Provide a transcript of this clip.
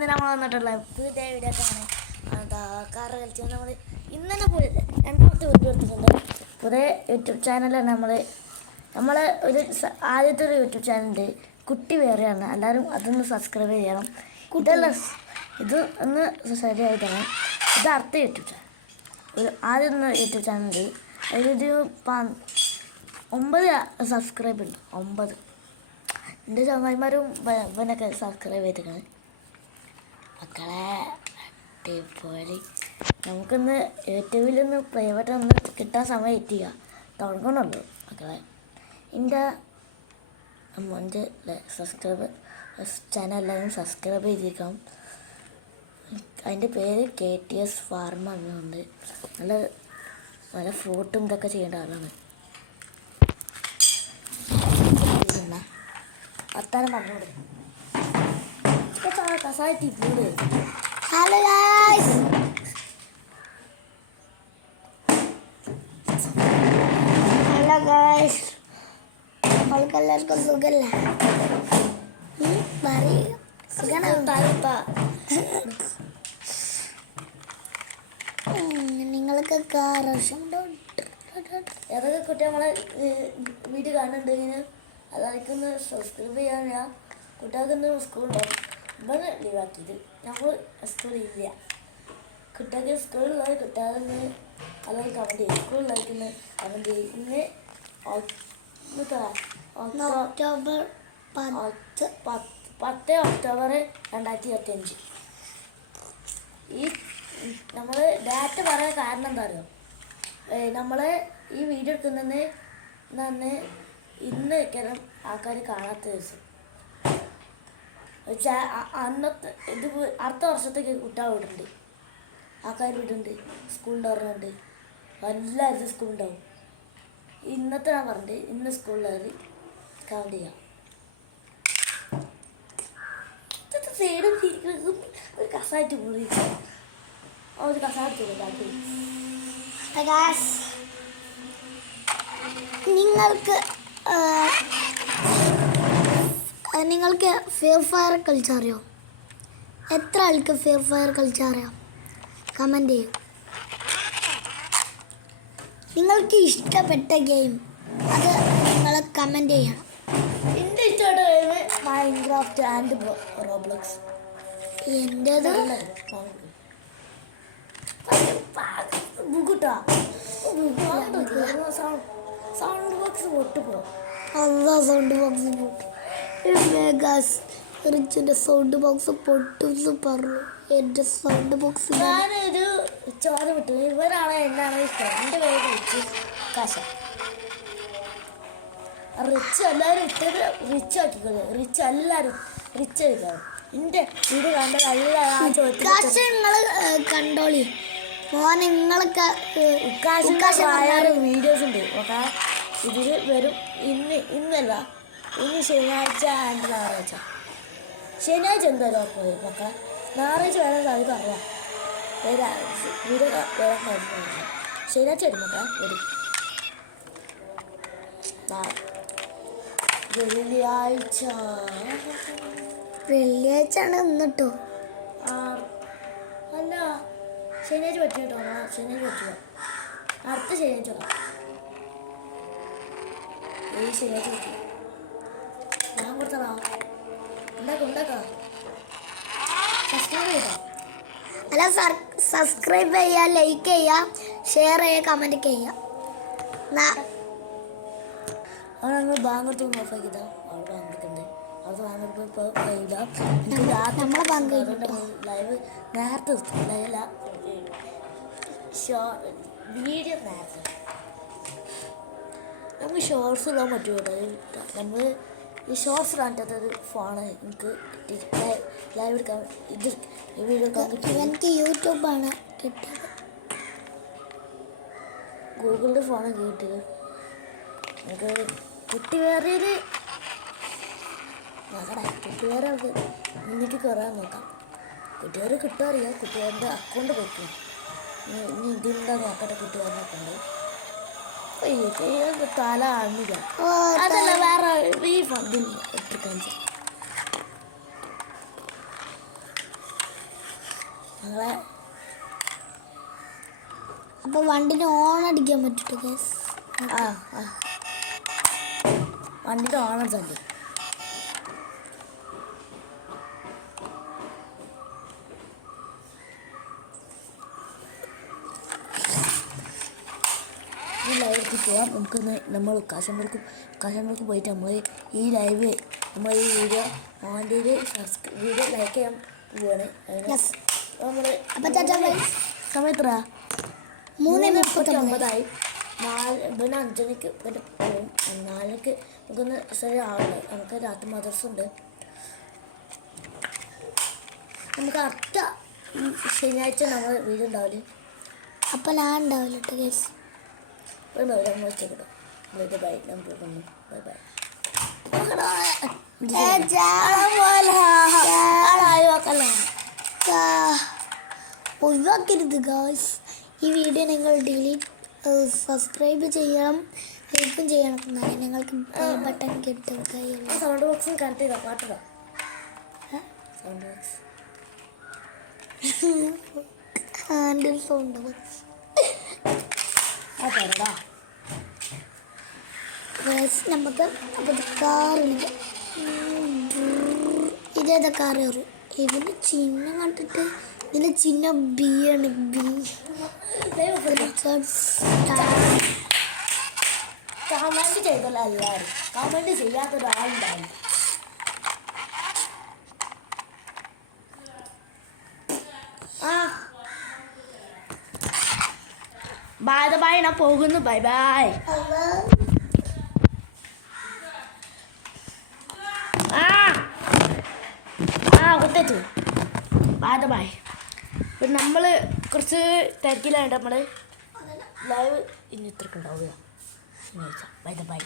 ഇന്ന് നമ്മൾ വന്നിട്ടുള്ള പുതിയ വീഡിയോ ആണ്. എന്താ കാറ് കളിച്ച് നമ്മൾ ഇന്ന് തന്നെ രണ്ടാമത്തെ വീഡിയോ എടുത്തിട്ടുണ്ട്. പുതിയ യൂട്യൂബ് ചാനലാണ് നമ്മൾ ഒരു ആദ്യത്തെ ഒരു യൂട്യൂബ് ചാനലുണ്ട്, കുട്ടി വേറെയാണ്. എല്ലാവരും അതൊന്ന് സബ്സ്ക്രൈബ് ചെയ്യണം. ഇത് ഒന്ന് ശരിയായിട്ടാണ്. ഇത് അടുത്ത യൂട്യൂബ് ചാനൽ, ആദ്യം യൂട്യൂബ് ചാനലുണ്ട്. അതിലൊരു 9 സബ്സ്ക്രൈബ് ഉണ്ട്. 9 എൻ്റെ ചങ്ങായിമാരും ഇവനൊക്കെ സബ്സ്ക്രൈബ് ചെയ്തിരിക്കണം. മക്കളെ അടിപൊളി. നമുക്കൊന്ന് യൂട്യൂബിലൊന്ന് പ്രൈവറ്റ് ഒന്ന് കിട്ടാൻ സമയം എത്തിയ തുടങ്ങണുള്ളൂ മക്കളെ. എൻ്റെ അമ്മൻ്റെ സബ്സ്ക്രൈബ് ചാനൽ എല്ലാവരും സബ്സ്ക്രൈബ് ചെയ്തിരിക്കണം. അതിൻ്റെ പേര് KTS ഫാർമ എന്നുണ്ട്. നല്ല ഫ്രൂട്ടും ഇതൊക്കെ ചെയ്യേണ്ട ആളാണ്. അത്താരം പറഞ്ഞോട് കസായിട്ട് ഇപ്പോട്. ഹലോ ഗായ്സ്, നമ്മൾക്കെല്ലാവർക്കും സുഖല്ലേ? നിങ്ങൾക്ക് ഏതൊക്കെ കുട്ടി നമ്മളെ വീഡിയോ കാണുന്നുണ്ടെങ്കിൽ അതായിരിക്കും സബ്സ്ക്രൈബ് ചെയ്യാൻ. കുട്ടികൾക്കൊന്ന് സ്കൂളുണ്ടാവും. ഇവിടെ ലീവാക്കിയത് നമ്മൾ സ്കൂളില്ല. കുട്ടികൾക്ക് സ്കൂളിലായി കുട്ടികളൊന്ന് അതായത് കമൻറ്റ് ചെയ്യും. സ്കൂളിലായിരിക്കുന്ന കമൻറ്റ് ചെയ്യും. ഇന്ന് ഒക്ടോബർ 10 ഒക്ടോബർ 2025. ഈ നമ്മൾ ഡേറ്റ് പറയാൻ കാരണം എന്താ അറിയോ? നമ്മൾ ഈ വീഡിയോ എടുക്കുന്നതെന്ന് ഇന്ന് വെക്കണം ആൾക്കാർ കാണാത്ത ദിവസം. അന്നത്തെ ഇത് അടുത്ത വർഷത്തേക്ക് കുട്ടികൾ വിടുന്നുണ്ട്, ആൾക്കാർ വിടുന്നുണ്ട്, സ്കൂളുണ്ടാവുന്നുണ്ട്. എല്ലാവരും സ്കൂളുണ്ടാവും. ഇന്നത്തെ ഞാൻ പറഞ്ഞിട്ട് ഇന്ന് സ്കൂളിൽ കൗണ്ട് ചെയ്യാം. സൈഡും ഒരു കസായിട്ട് മുറി ഒരു കസായിട്ട് നിങ്ങൾക്ക് ഫ്രീ ഫയർ കളിച്ചറിയോ? എത്ര ആൾക്ക് ഫ്രീ ഫയർ കളിച്ചറിയാം? കമൻറ്റ് ചെയ്യും. നിങ്ങൾക്ക് ഇഷ്ടപ്പെട്ട ഗെയിം അത് നിങ്ങൾ കമൻറ്റ് ചെയ്യണം. എൻ്റെ ഇഷ്ടപ്പെട്ട ഗെയിം മൈൻക്രാഫ്റ്റ് ആൻഡ് റോബ്ലോക്സ്. എൻ്റേത് സൗണ്ട് ബോക്സ് പൊട്ടുപോ. അതാ സൗണ്ട് ബോക്സ് പൊട്ടും. റിച്ചിൻ്റെ സൗണ്ട് ബോക്സ് പൊട്ടുന്ന് പറഞ്ഞു. എൻ്റെ സൗണ്ട് ബോക്സ് ഞാനൊരു ചോദ്യം വിട്ടു. ഇവരാണ് എന്നാണ് ഇഷ്ടം. എൻ്റെ പേര് റിച്ച് കാശ. റിച്ച് എല്ലാവരും ഇട്ടത് റിച്ച് ആക്കിക്കളെ. റിച്ച് എല്ലാവരും റിച്ച് ആയിക്കാണ്. എൻ്റെ ഇത് കണ്ടത് എല്ലാവരും ചോദിച്ചു നിങ്ങൾ കണ്ടോളി. നിങ്ങളൊക്കെ വീഡിയോസ് ഉണ്ട്. ഓക്കെ, ഇതിൽ വരും. ഇന്നല്ല, ഇനി ശനിയാഴ്ച ആൻഡ് ഞായറാഴ്ച. ശനിയാഴ്ച എന്തായാലും പോയി മക്കളെ. ഞായറാഴ്ച വരാൻ സാധ്യത അറിയാം. വീഡിയോ വരാൻ സാധിക്കും. ശനിയാഴ്ച വരും മക്കളെ. വരും. വെള്ളിയാഴ്ച ആണ് എന്നിട്ടോ? അല്ല, ശനിയാഴ്ച പറ്റി കേട്ടോ. ശനിയാഴ്ച പറ്റുക. അടുത്ത ശനിയാഴ്ച ഈ ശനിയാഴ്ച പറ്റുക. ഞാൻ കൊടുത്തടാ. ഉണ്ടാക്കാം. സബ്സ്ക്രൈബ് ചെയ്താ. അല്ല, സബ്സ്ക്രൈബ് ചെയ്യുക, ലൈക്ക് ചെയ്യുക, ഷെയർ ചെയ്യുക, കമൻറ്റ് ചെയ്യുക. അവിടെ നമ്മൾ ബാങ്ക് എടുത്ത് ഓഫാക്കിയതാ. അവിടെ ബാങ്കെടുക്കണ്ടേ? അവിടെ ബാങ്ക് എടുക്കുമ്പോൾ ഇപ്പോൾ കഴിയില്ല. നമ്മളെ ബാങ്ക് ലൈവ് നേരത്തെ ലൈവില്ല. വീഡിയോ നേരത്തെ നമുക്ക് ഷോർട്സ് ഇടാൻ പറ്റുമോ? നമ്മൾ ഈ ഷോർട്സ് ഇടാൻ ഫോണ് എനിക്ക് ലൈവ് എടുക്കാൻ ഇത് വീഡിയോ എടുക്കാൻ കിട്ടും. എനിക്ക് യൂട്യൂബാണ് കിട്ടിയത്. ഗൂഗിളിൻ്റെ ഫോണാണ് കിട്ടിയത്. നമുക്ക് കുട്ടി വേറെ മുന്നിട്ട് കയറാൻ നോക്കാം. കുട്ടികാർ കിട്ടാൻ അറിയാം. കുട്ടികാരൻ്റെ അക്കൗണ്ട് കൊടുക്കും. ഇനി ഇതിൻ്റെ നോക്കട്ടെ. കുട്ടികാരനൊക്കെ ഉണ്ട്. തല അണിക അതല്ല വേറെ ഈ ഫണ്ടിൽ എത്തിക്കാൻ ഞങ്ങളെ അപ്പോൾ വണ്ടിന് ഓൺ അടിക്കാൻ പറ്റൂട്ടോ ഗൈസ്. വണ്ടിയുടെ ഓണടിച്ചാൽ ഈ ലൈവിലേക്ക് പോവാം. നമുക്കൊന്ന് നമ്മൾ കസ്റ്റമർക്ക് പോയിട്ട് നമ്മൾ ഈ ലൈവ് നമ്മൾ ഈ വീഡിയോ വീഡിയോ ലൈക്ക് ചെയ്യാൻ പോവുകയാണ്. നമ്മൾ സമയത്ര 3:39 പിന്നെ 5:00 പിന്നെ പോവും. 4:00 നമുക്കൊന്ന് ചെറിയ ആളുണ്ട്. നമുക്ക് രാത്രി മദർസ ഉണ്ട്. നമുക്ക് അടുത്ത ശനിയാഴ്ച നമ്മൾ വീഡിയോ ഉണ്ടാവില്ല. അപ്പോൾ ഞാൻ ഉണ്ടാവില്ല കേട്ടോ ഗൈസ്. നമ്മൾ വെച്ചിട്ട് ബൈ ബൈ. ഞാൻ പോകുന്നു. Bye bye. ഒഴിവാക്കരുത് ഗൈസ്. ഈ വീഡിയോ നിങ്ങൾ സബ്സ്ക്രൈബ് ചെയ്യണം, ലൈക്കും ചെയ്യണം. എന്നാലും നിങ്ങൾക്ക് ബട്ടൺ കിട്ടും. സൗണ്ട് ബോക്സും കണക്ട് ചെയ്താൽ പാട്ടിടാ. Sound box handle sound box തരടാ. നമുക്ക് അപ്പോൾ കാർ വിളിക്കാം. ഇതേതാ കാർ കയറും. ഇതിൻ്റെ ചിഹ്നം കണ്ടിട്ട് ഇതിൻ്റെ ചിഹ്നം ബി ആണ്. ബി കമൻറ്റ് ചെയ്തല്ലോ എല്ലാവരും. കമൻറ്റ് ചെയ്യാത്തൊരാളുണ്ടാവും. ബൈ ഞാൻ പോകുന്നു. Bye bye. കുത്തേച്ചു. ബൈ. പിന്നെ നമ്മൾ കുറച്ച് തിരക്കിലായിട്ട് നമ്മൾ ലൈവ് ഇനി ഇത്രക്ക് ഉണ്ടാവുക. Bye by.